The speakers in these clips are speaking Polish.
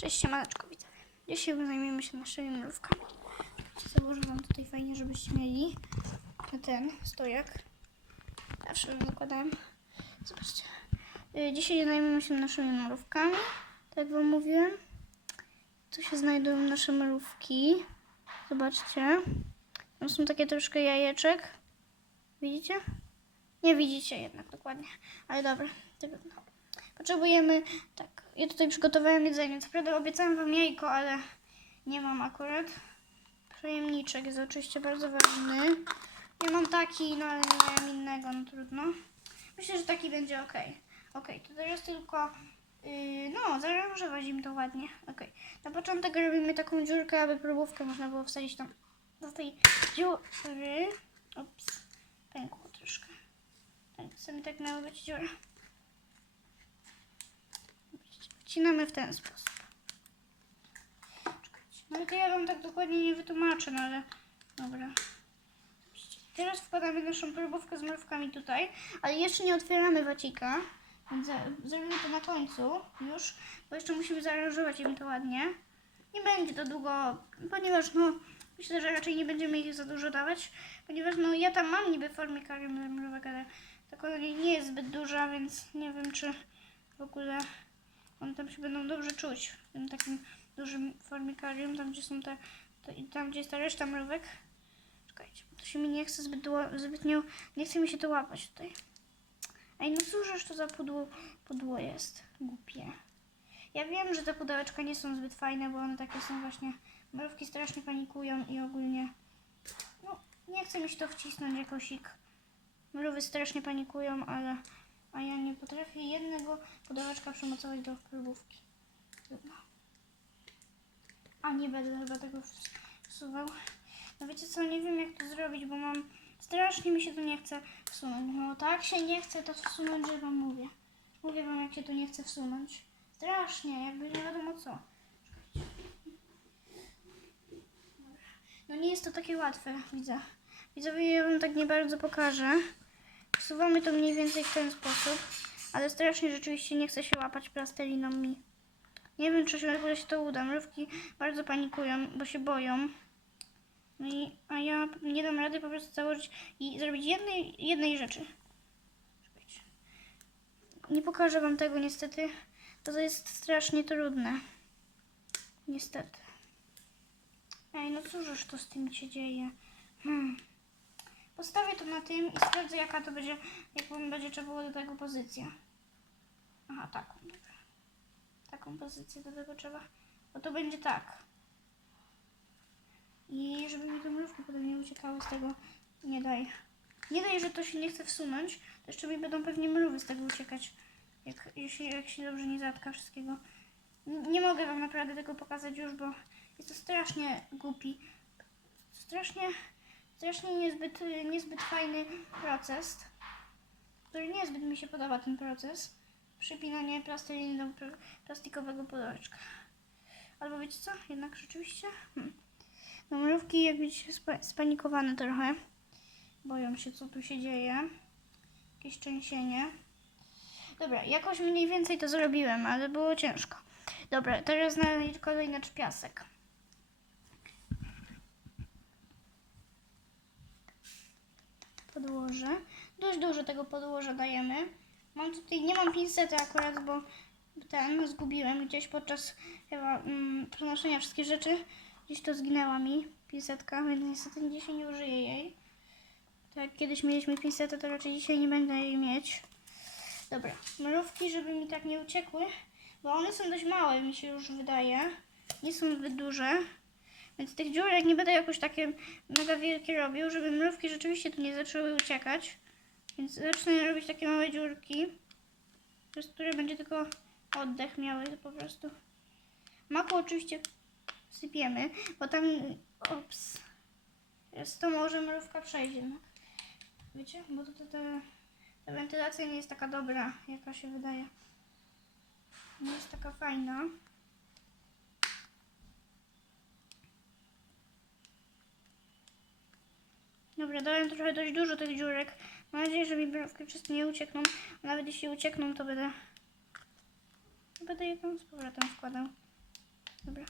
Cześć, siemaneczko widzowie. Dzisiaj zajmiemy się naszymi mrówkami. Założę wam tutaj fajnie, żebyście mieli ten stojak. Zawsze ją zakładałem. Zobaczcie. Y, Dzisiaj zajmiemy się naszymi mrówkami. Tak wam mówiłem. Tu się znajdują nasze mrówki. Zobaczcie. Tam są takie troszkę jajeczek. Widzicie? Nie widzicie jednak dokładnie. Ale dobra, trudno. Potrzebujemy, tak, ja tutaj przygotowałem jedzenie. Co prawda obiecałem wam jajko, ale nie mam akurat. Przejemniczek jest oczywiście bardzo ważny. Ja mam taki, no ale nie miałem innego, no trudno. Myślę, że taki będzie ok. Ok, to teraz tylko, yy, no, zaaranżować im to ładnie. Ok, na początek robimy taką dziurkę, aby próbówkę można było wsadzić tam do tej dziury. Ups, pękło troszkę. Tak, sobie tak miała być dziura. Wcinamy w ten sposób. No to ja wam tak dokładnie nie wytłumaczę, no ale dobra. Teraz wkładamy naszą próbówkę z mrówkami tutaj, ale jeszcze nie otwieramy wacika, więc zrobimy to na końcu już, bo jeszcze musimy zaaranżować im to ładnie. Nie będzie to długo, ponieważ no myślę, że raczej nie będziemy ich za dużo dawać, ponieważ no ja tam mam niby formę karium mrówek, ale ona nie nie jest zbyt duża, więc nie wiem czy w ogóle one tam się będą dobrze czuć w tym takim dużym formikarium, tam gdzie są te, i tam gdzie jest ta reszta mrówek. Czekajcie, bo to się mi nie chce zbyt zbytnio, nie chce mi się to łapać tutaj. Ej, no cóżeż to za pudło, pudło jest, głupie. Ja wiem, że te pudełeczka nie są zbyt fajne, bo one takie są właśnie, mrówki strasznie panikują i ogólnie, no nie chce mi się to wcisnąć jakoś ik. Mrówy strasznie panikują, ale a ja nie potrafię jednego pudełeczka przymocować do próbówki. Trudno. A nie będę chyba tego ws- wsuwał. No wiecie co, nie wiem jak to zrobić, bo mam... Strasznie mi się to nie chce wsunąć. No tak się nie chce to wsunąć, że wam mówię. Mówię wam jak się to nie chce wsunąć. Strasznie, jakby nie wiadomo co. No nie jest to takie łatwe, widzę. Widzowie, ja wam tak nie bardzo pokażę. Wsuwamy to mniej więcej w ten sposób, ale strasznie rzeczywiście nie chce się łapać plasteliną mi. Nie wiem, czy się się to uda. Mrówki bardzo panikują, bo się boją. No i, a ja nie dam rady po prostu założyć i zrobić jednej, jednej rzeczy. Nie pokażę wam tego niestety, bo to jest strasznie trudne. Niestety. Ej, no cóżż to z tym się dzieje? Hmm. Postawię to na tym i sprawdzę jaka to będzie, jaką będzie trzeba było do tego pozycja. Aha, taką. Taką pozycję do tego trzeba, bo to będzie tak. I żeby mi te mrówki potem nie uciekały z tego, nie daj. Nie daj, że to się nie chce wsunąć, to jeszcze mi będą pewnie mrówy z tego uciekać, jak, jeśli, jak się dobrze nie zatka wszystkiego. N- Nie mogę wam naprawdę tego pokazać już, bo jest to strasznie głupi. Strasznie strasznie niezbyt, niezbyt fajny proces, który niezbyt mi się podoba ten proces. Przypinanie plasteliny do pl- plastikowego pudełeczka. Albo wiecie co? Jednak rzeczywiście? Hmm. No mrówki jak widzicie spa- spanikowane trochę. Boją się co tu się dzieje. Jakieś trzęsienie. Dobra, jakoś mniej więcej to zrobiłem, ale było ciężko. Dobra, teraz na kolejny piasek. Podłoże. Dość dużo tego podłoża dajemy. Mam tutaj, nie mam pincety akurat, bo ten zgubiłem gdzieś podczas chyba mm, przenoszenia wszystkich rzeczy. Gdzieś to zginęła mi pincetka, więc niestety dzisiaj nie użyję jej. Tak jak kiedyś mieliśmy pinsetę, to raczej dzisiaj nie będę jej mieć. Dobra, mrówki, żeby mi tak nie uciekły, bo one są dość małe, mi się już wydaje. Nie są zbyt duże. Więc tych dziurek nie będę jakoś takie mega wielkie robił, żeby mrówki rzeczywiście tu nie zaczęły uciekać. Więc zacznę robić takie małe dziurki, przez które będzie tylko oddech miały po prostu. Maku oczywiście sypiemy, bo tam, ops, jest to może mrówka przejdzie. No. Wiecie, bo to, to, ta wentylacja nie jest taka dobra, jaka się wydaje. Nie jest taka fajna. Dobra, dałem trochę dość dużo tych dziurek. Mam nadzieję, że mi mrówki wszystkie nie uciekną. A nawet jeśli uciekną, to będę... Będę je tam z powrotem wkładał. Dobra.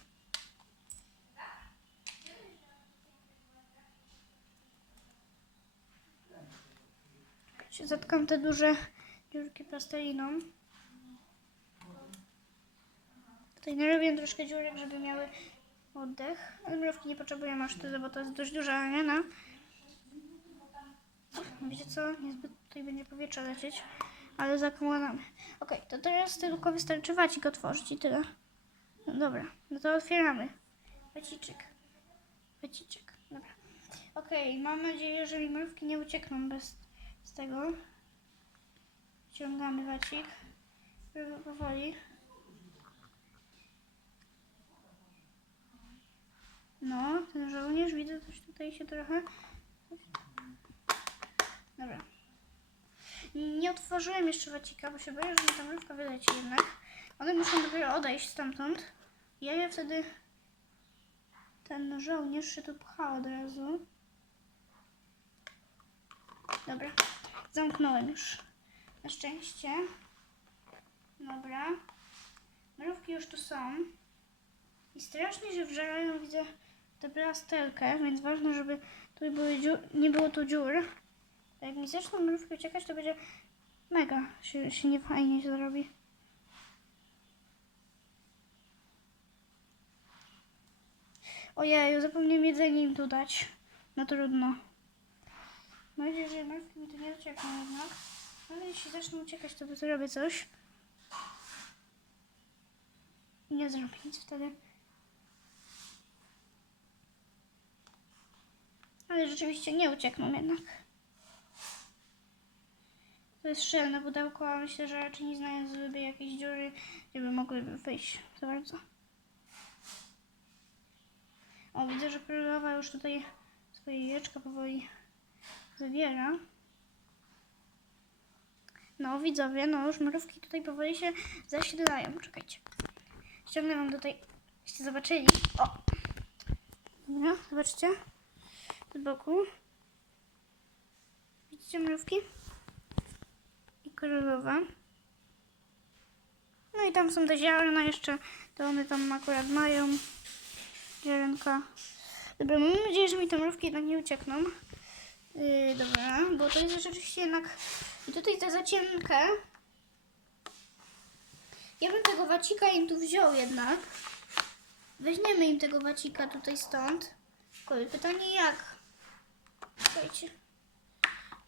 Się Zatkam te duże dziurki plasteliną. Tutaj narobię troszkę dziurek, żeby miały oddech. Ale mrówki nie potrzebują aż tyle, bo to jest dość duża arena. Wiecie co? Niezbyt tutaj będzie powietrze lecieć, ale zakładamy. Ok, to teraz tylko wystarczy wacik otworzyć i tyle. No dobra, no to otwieramy. Waciczek. Waciczek, dobra. Okej, mam nadzieję, że mi mrówki nie uciekną bez z tego. Ciągamy wacik. Powoli. No, ten żołnierz widzę coś tutaj się trochę. Dobra. Nie otworzyłem jeszcze wacika, bo się boję, że mi ta mrówka wyleci jednak. One muszą dopiero odejść stamtąd. Ja je wtedy... Ten żołnierz się tu pcha od razu. Dobra. Zamknąłem już. Na szczęście. Dobra. Mrówki już tu są. I strasznie się wżerają, widzę tę plasterkę, więc ważne, żeby tu były nie było tu dziur. A Jak mi zaczną mrówki uciekać, to będzie mega się, się niefajnie się zrobi. Ojeju, zapomniałem jedzenie im tu dać. No trudno. Mam nadzieję, że mrówki mi tu nie uciekną jednak. Ale jeśli zaczną uciekać, to zrobię coś. Nie zrobię nic wtedy. Ale rzeczywiście nie uciekną jednak. To jest szczelne pudełko, a myślę, że raczej nie znajdziemy jakieś dziury, gdzie by mogły wyjść za bardzo. O, widzę, że królowa już tutaj swoje jajeczka powoli zawiera. No, widzowie, no już mrówki tutaj powoli się zasiedlają. Czekajcie. Ściągnę wam tutaj, żebyście zobaczyli. O! Dobra, zobaczcie. Z boku. Widzicie mrówki? Królowa. No i tam są te ziarna jeszcze, to one tam akurat mają ziarenka. Dobra, mam nadzieję, że mi te mrówki jednak nie uciekną. Yy, dobra, bo to jest rzeczywiście jednak... I tutaj te zacienkę. Ja bym tego wacika im tu wziął jednak. Weźmiemy im tego wacika tutaj stąd. Tylko pytanie jak? Słuchajcie.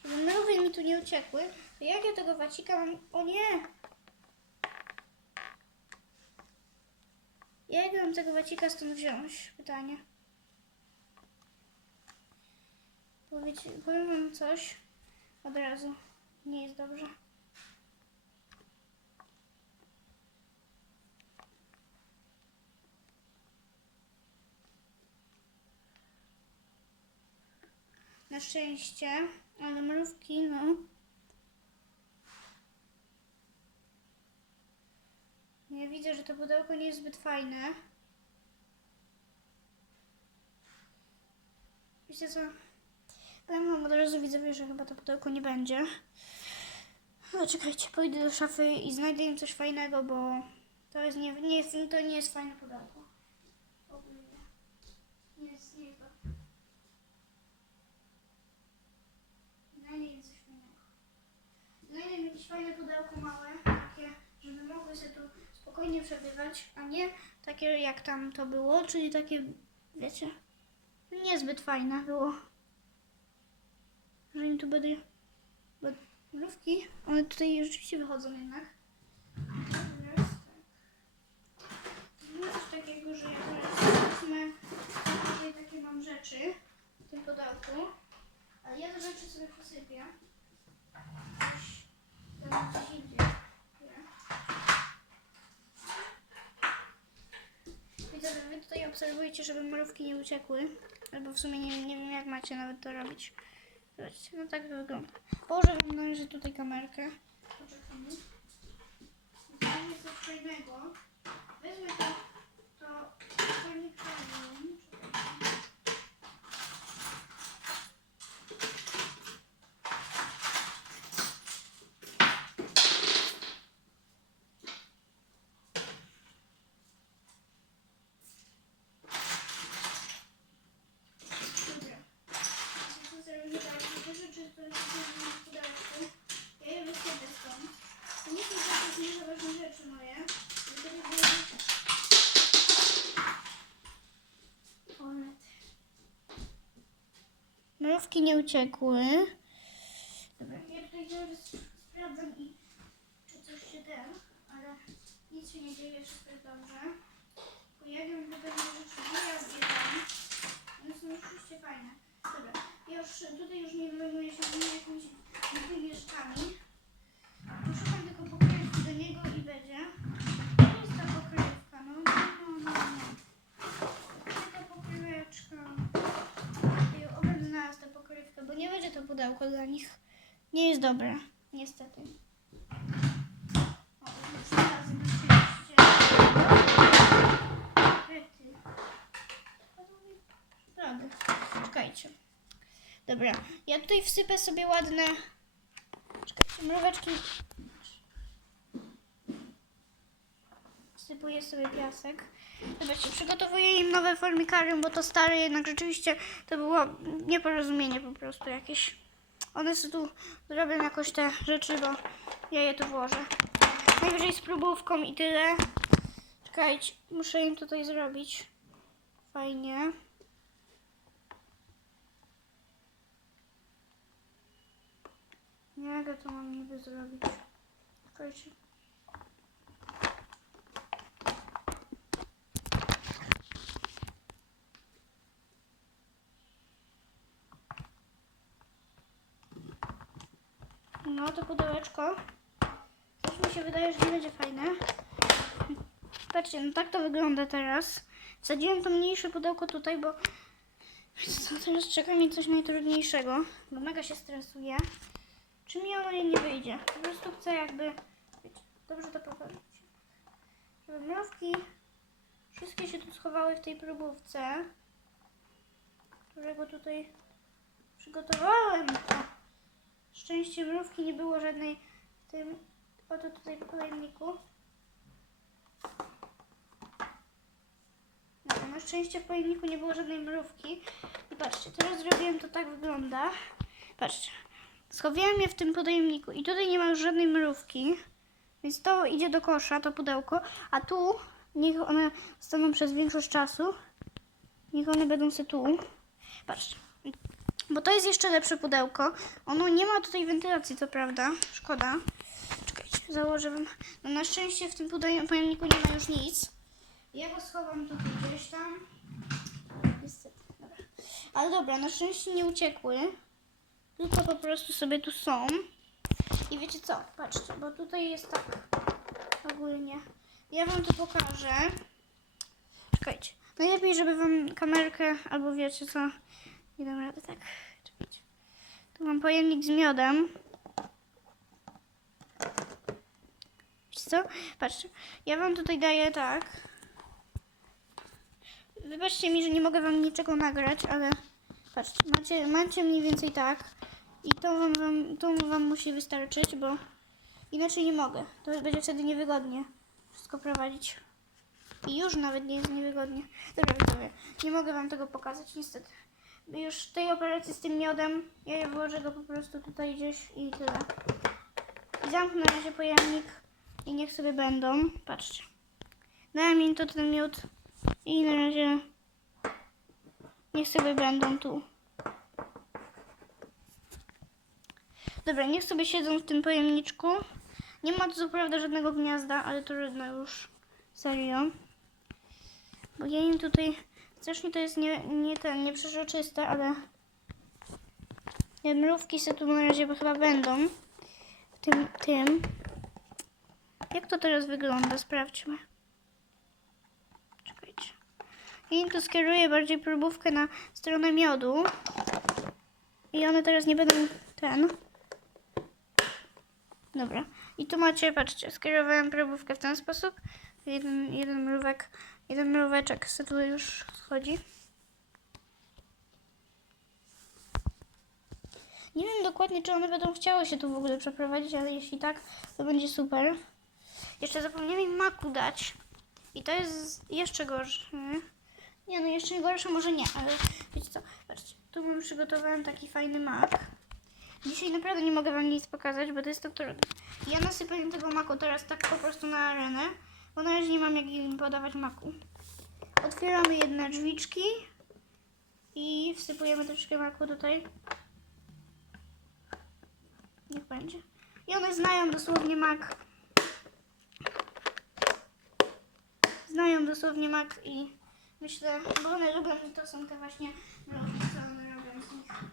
Żeby mrówy mi tu nie uciekły, jak ja tego wacika mam... O nie! Jak ja mam tego wacika stąd wziąć? Pytanie. Powiecie, powiem wam coś od razu. Nie jest dobrze. Na szczęście, ale mrówki, no. Nie widzę, że to pudełko nie jest zbyt fajne. Wiecie co? Powiem wam od razu widzowie, że chyba to pudełko nie będzie. No czekajcie, pójdę do szafy i znajdę im coś fajnego, bo to jest nie, nie jest, to nie jest fajne pudełko. Ogólnie. Nie jest, nie jest. Znajdę im coś fajnego. Znajdę im jakieś fajne pudełko małe, takie, żeby mogły się tu spokojnie przebywać, a nie takie jak tam to było, czyli takie, wiecie, niezbyt fajne było. Że im tu będę... Mrówki, one tutaj rzeczywiście wychodzą jednak. Teraz tak. Coś takiego, że ja teraz wezmę takie mam rzeczy w tym pudełku. Ale ja te rzeczy sobie posypię. Tam gdzieś indziej. Chwilę. Widzę, obserwujecie, żeby mrówki nie uciekły. Albo w sumie nie, nie wiem jak macie nawet to robić. Zobaczcie, no tak to wygląda. Położę wam należy tutaj kamerkę. Poczekamy. Weźmie coś fajnego. Wezmę to, to panikranium. mrówki nie uciekły. Dobra, ja tutaj zaraz sprawdzam i czy coś się ten, ale nic się nie dzieje, wszystko jest dobrze. Pojawią się pewne rzeczy, nie ja zbieram. One są oczywiście fajne. Dobra, ja już tutaj już nie zajmuję się tymi jakimiś zwykłymi rzeczami. Poszukam tylko pokrywki do niego i będzie. Gdzie jest ta pokrywka? No, no, no, no. no. Gdzie ta pokryweczka? Ja oby znalazł tę pokrywkę, bo nie będzie to pudełko dla nich. Nie jest dobre, niestety. Czekajcie. Dobra, ja tutaj wsypę sobie ładne... Czekajcie, mróweczki. Wsypuję sobie piasek. Zobaczcie, przygotowuję im nowe formikarium, bo to stare jednak rzeczywiście to było nieporozumienie po prostu jakieś. One sobie tu zrobią jakoś te rzeczy, bo ja je tu włożę. Najwyżej z próbówką i tyle. Czekajcie, muszę im tutaj zrobić. Fajnie. Jak ja to mam niby zrobić? Czekajcie. No to pudełeczko. Coś mi się wydaje, że nie będzie fajne. Patrzcie, no tak to wygląda teraz. Wsadziłem to mniejsze pudełko tutaj, bo co, teraz czeka mi coś najtrudniejszego. Bo mega się stresuję. Czy mi ono nie wyjdzie? Po prostu chcę jakby, wiecie, dobrze to poprawić. Żeby mrówki wszystkie się tu schowały w tej próbówce, którego tutaj przygotowałem. Szczęście mrówki nie było żadnej w tym oto tutaj pojemniku. No, na szczęście w pojemniku nie było żadnej mrówki. I patrzcie, teraz zrobiłem to tak wygląda. Patrzcie. Schowałem je w tym pojemniku i tutaj nie ma już żadnej mrówki. Więc to idzie do kosza, to pudełko. A tu niech one staną przez większość czasu. Niech one będą se tu. Patrzcie. Bo to jest jeszcze lepsze pudełko. Ono nie ma tutaj wentylacji, co prawda. Szkoda. Czekajcie, założę wam. No na szczęście w tym pojemniku nie ma już nic. Ja go schowam tutaj gdzieś tam. Niestety, dobra. Ale dobra, na szczęście nie uciekły. Tylko po prostu sobie tu są. I wiecie co? Patrzcie, bo tutaj jest tak ogólnie. Ja wam to pokażę. Czekajcie. Najlepiej, żeby wam kamerkę, albo wiecie co, nie dam rady tak. Tu mam pojemnik z miodem. Wiecie co? Patrzcie. Ja wam tutaj daję tak. Wybaczcie mi, że nie mogę wam niczego nagrać, ale patrzcie, macie, macie mniej więcej tak. I to wam, wam, to wam musi wystarczyć, bo inaczej nie mogę. To będzie wtedy niewygodnie wszystko prowadzić. I już nawet nie jest niewygodnie. Dobra, widzowie, nie mogę wam tego pokazać, niestety. Już tej operacji z tym miodem, ja je włożę go po prostu tutaj gdzieś i tyle. I zamknę na razie pojemnik i niech sobie będą. Patrzcie. Dałem im to ten miód i na razie niech sobie będą tu. Dobra, niech sobie siedzą w tym pojemniczku. Nie ma tu co prawda żadnego gniazda, ale to trudno już. Serio. Bo ja im tutaj... Strasznie to jest nie, nie ten, nie przezroczyste, ale... Mrówki se tu na razie chyba będą. W tym, tym. Jak to teraz wygląda? Sprawdźmy. Czekajcie. Im tu skieruję bardziej próbówkę na stronę miodu. I one teraz nie będą ten. Dobra. I tu macie, patrzcie, skierowałem próbówkę w ten sposób. Jeden, jeden mrówek, jeden mróweczek se tu już schodzi. Nie wiem dokładnie, czy one będą chciały się tu w ogóle przeprowadzić, ale jeśli tak, to będzie super. Jeszcze zapomniałem maku dać. I to jest jeszcze gorsze. Nie no, jeszcze gorsze może nie, ale wiecie co, patrzcie, tu mam przygotowałem taki fajny mak. Dzisiaj naprawdę nie mogę wam nic pokazać, bo to jest to trudne. Ja nasypałem tego maku teraz tak po prostu na arenę, bo na razie nie mam jak im podawać maku. Otwieramy jedne drzwiczki i wsypujemy troszkę maku tutaj. niech będzie. I one znają dosłownie mak. Znają dosłownie mak i myślę, bo one lubią, to są te właśnie mrożki, co one robią z nich.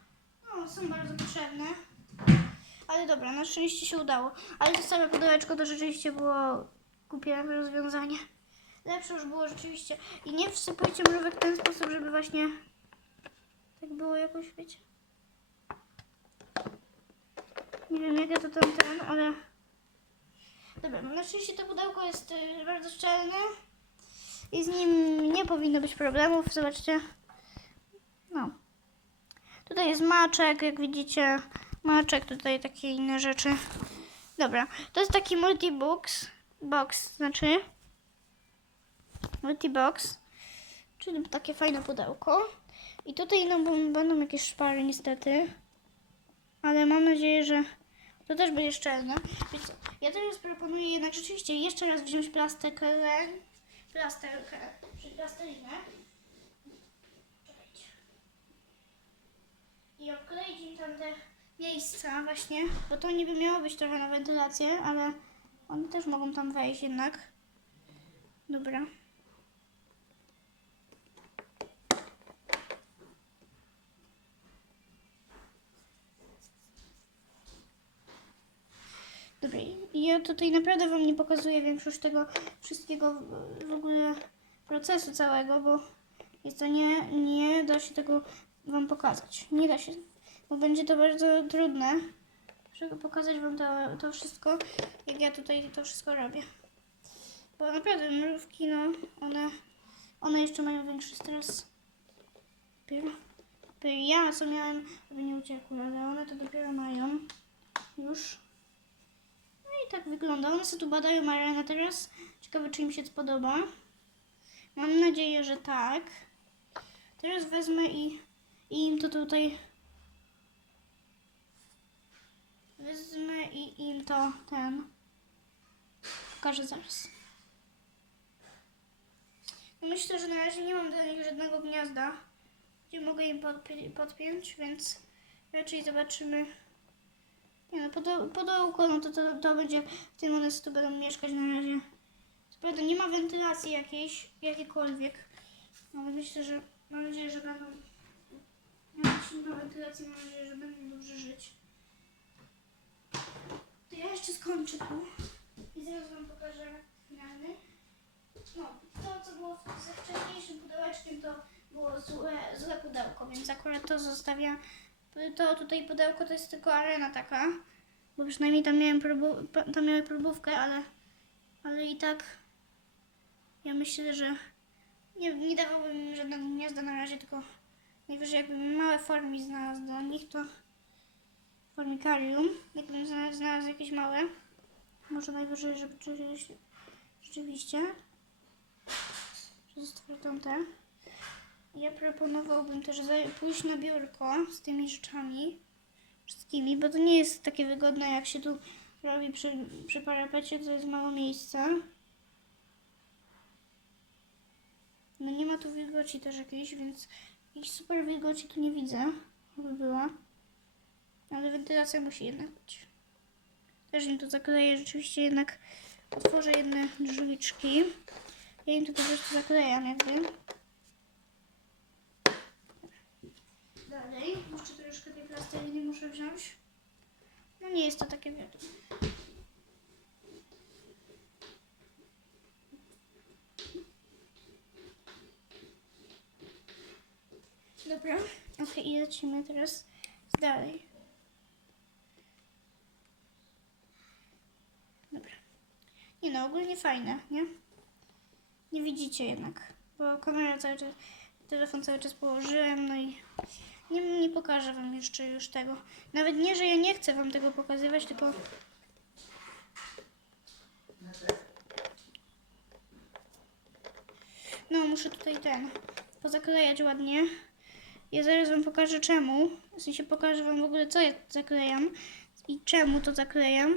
No, są bardzo potrzebne. Ale dobra, na szczęście się udało. Ale to same pudełeczko to rzeczywiście było głupie rozwiązanie. Lepsze już było rzeczywiście. I nie wsypujcie mrówek w ten sposób, żeby właśnie tak było jakoś, wiecie. Nie wiem jak ja to tam ten, ale... Dobra, no na szczęście to pudełko jest y, bardzo szczelne i z nim nie powinno być problemów. Zobaczcie. No. Tutaj jest maczek, jak widzicie. Maczek, tutaj takie inne rzeczy. Dobra, to jest taki multibox. Box, znaczy. Multibox. Czyli takie fajne pudełko. I tutaj no, będą jakieś szpary niestety. Ale mam nadzieję, że to też będzie szczelne. Więc ja teraz proponuję jednak rzeczywiście jeszcze raz wziąć plasterkę, czy plastelinę. I obkleić im tam te miejsca właśnie, bo to niby miało być trochę na wentylację, ale one też mogą tam wejść jednak. Dobra. Dobra, ja tutaj naprawdę Wam nie pokazuję większość tego wszystkiego w ogóle procesu całego, bo jest to nie, nie da się tego Wam pokazać. Nie da się, bo będzie to bardzo trudne, żeby pokazać Wam to, to wszystko, jak ja tutaj to wszystko robię. Bo naprawdę mrówki, no, one, one jeszcze mają większy stres. Dopiero, dopiero ja, co miałem, żeby nie uciekły, ale one to dopiero mają już. No i tak wygląda. One sobie tu badają arenę teraz. Ciekawe, czy im się spodoba. Mam nadzieję, że tak. Teraz wezmę i, i im to tutaj... Wezmę i im to ten... Pokażę zaraz. No myślę, że na razie nie mam do nich żadnego gniazda, gdzie mogę im podpi- podpiąć, więc raczej zobaczymy... Nie no, pudeł- pudełko, no to, to, to będzie, w tym one tu będą mieszkać na razie. Prawda nie ma wentylacji jakiejś, jakiejkolwiek, ale myślę, że, mam nadzieję, że będą, jak nie ma wentylacji, mam nadzieję, że będą dobrze żyć. Ja jeszcze skończę tu i zaraz wam pokażę finalny. No, to co było ze wcześniejszym pudełeczkiem, to było złe, złe pudełko, więc akurat to zostawiam to tutaj pudełko to jest tylko arena taka, bo przynajmniej tam miałem próbu, tam miałem próbówkę, ale, ale i tak ja myślę, że nie, nie dawałbym im żadnego gniazda na razie, tylko najwyżej jakbym małe formy znalazł dla nich, to formikarium, jakbym znalazł, znalazł jakieś małe, może najwyżej, żeby rzeczywiście, rzeczywiście, zostawię te. Ja proponowałbym też pójść na biurko z tymi rzeczami wszystkimi, bo to nie jest takie wygodne, jak się tu robi przy, przy parapecie, to jest mało miejsca. No nie ma tu wilgoci też jakiejś, więc jakiejś super wilgoci tu nie widzę, aby była. Ale wentylacja musi jednak być. Też im to zakleję, rzeczywiście jednak otworzę jedne drzwiczki. Ja im to po prostu zaklejam jakby. Dalej, jeszcze troszkę tej plasteliny muszę wziąć. No nie jest to takie wiadomo. Dobra, okej, i lecimy teraz dalej. Dobra. No, ogólnie fajne, nie? Nie widzicie jednak, bo kamera cały czas, telefon cały czas położyłem, no i nie, nie pokażę wam jeszcze już tego. Nawet nie, że ja nie chcę wam tego pokazywać, tylko... No, muszę tutaj ten pozaklejać ładnie. Ja zaraz wam pokażę czemu. W sensie pokażę wam w ogóle co ja zaklejam i czemu to zaklejam.